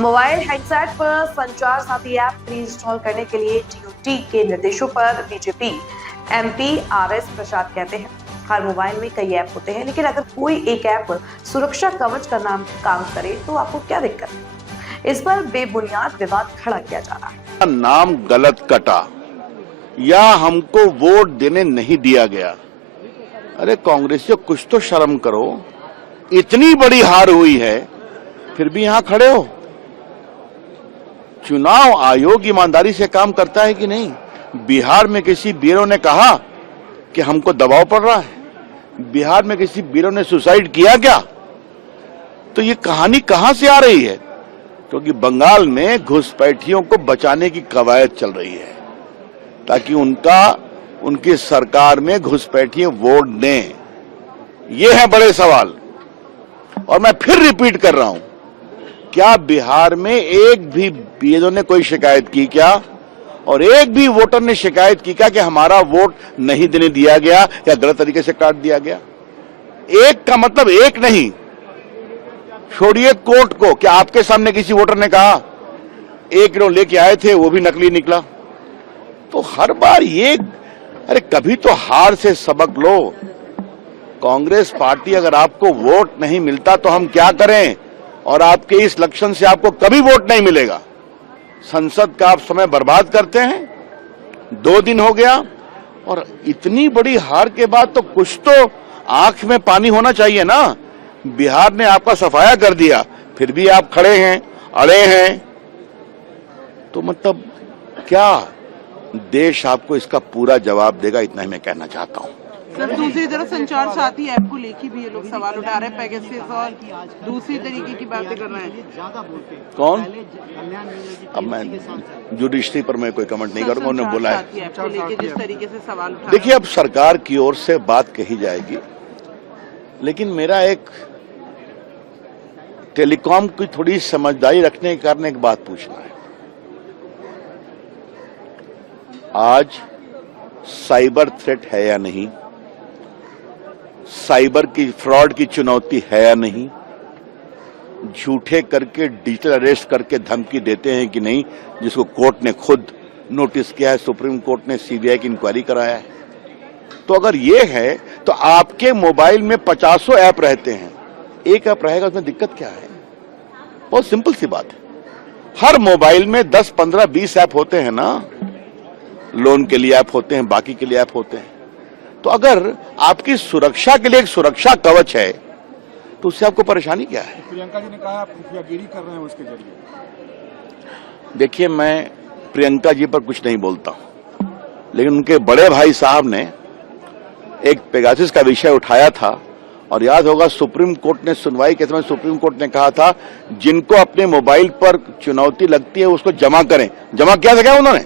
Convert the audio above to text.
Mobile headset पर संचार साथी ऐप प्री इंस्टॉल करने के लिए DOT के निर्देशों पर बीजेपी MP RS प्रसाद कहते हैं, हर मोबाइल में कई ऐप होते हैं, लेकिन अगर कोई एक ऐप सुरक्षा कवच का काम करे तो आपको क्या दिक्कत है? इस पर बेबुनियाद विवाद खड़ा किया जा रहा है। नाम गलत कटा या हमको वोट देने नहीं दिया गया। अरे कांग्रेसियों, कुछ तो शर्म करो। इतनी बड़ी हार हुई है फिर भी यहां खड़े हो। चुनाव आयोग ईमानदारी से काम करता है कि नहीं? बिहार में किसी बीरो ने कहा कि हमको दबाव पड़ रहा है? बिहार में किसी बीरो ने सुसाइड किया क्या? तो ये कहानी कहां से आ रही है? क्योंकि बंगाल में घुसपैठियों को बचाने की कवायद चल रही है ताकि उनकी सरकार में घुसपैठिए वोट दें। ये है बड़े सवाल। और मैं फिर रिपीट कर रहा हूं, क्या बिहार में एक भी बीएलओ ने कोई शिकायत की क्या? और एक भी वोटर ने शिकायत की क्या कि हमारा वोट नहीं देने दिया गया या गलत तरीके से काट दिया गया? एक का मतलब एक नहीं, छोड़िए कोर्ट को। क्या आपके सामने किसी वोटर ने कहा 1 किलो लेके आए थे वो भी नकली निकला? तो हर बार ये, अरे कभी तो हार से सबक लो। कांग्रेस पार्टी, अगर आपको वोट नहीं मिलता तो हम क्या करें? और आपके इस लक्षण से आपको कभी वोट नहीं मिलेगा। संसद का आप समय बर्बाद करते हैं। 2 दिन हो गया और इतनी बड़ी हार के बाद तो कुछ तो आंख में पानी होना चाहिए ना। बिहार ने आपका सफाया कर दिया, फिर भी आप खड़े हैं, अड़े हैं। तो मतलब क्या? देश आपको इसका पूरा जवाब देगा, इतना ही मैं कहना चाहता हूं। सर, दूसरी तरफ संचार साथी ऐप को लेके भी ये लोग सवाल उठा रहे हैं, पेगासस और दूसरी तरीके की बातें कर रहे हैं। कौन? अब मैं जुडिशरी पर मैं कोई कमेंट नहीं करूंगा। उन्होंने बोला है, जिस तरीके से सवाल उठा। देखिए, अब सरकार की ओर से बात कही जाएगी, लेकिन मेरा एक टेलीकॉम की थोड़ी समझदारी रखने के कारण एक बात पूछना है। आज साइबर थ्रेट है या नहीं? साइबर की फ्रॉड की चुनौती है या नहीं? झूठे करके डिजिटल अरेस्ट करके धमकी देते हैं कि नहीं, जिसको कोर्ट ने खुद नोटिस किया है, सुप्रीम कोर्ट ने सीबीआई की इंक्वायरी कराया है। तो अगर ये है तो आपके मोबाइल में 50 ऐप रहते हैं, एक ऐप रहेगा, उसमें दिक्कत क्या है? बहुत सिंपल सी बात है। हर मोबाइल में 10, 15, 20 ऐप होते हैं ना। लोन के लिए ऐप होते हैं, बाकी के लिए ऐप होते हैं। तो अगर आपकी सुरक्षा के लिए एक सुरक्षा कवच है तो उससे आपको परेशानी क्या है? प्रियंका जी ने कहा आप खुफियागिरी कर रहे हैं उसके जरिए। देखिए, मैं प्रियंका जी पर कुछ नहीं बोलता, लेकिन उनके बड़े भाई साहब ने एक पेगासस का विषय उठाया था और याद होगा सुप्रीम कोर्ट ने सुनवाई के समय सुप्रीम कोर्ट ने कहा था जिनको अपने मोबाइल पर चुनौती लगती है उसको जमा करें। जमा किया था क्या उन्होंने?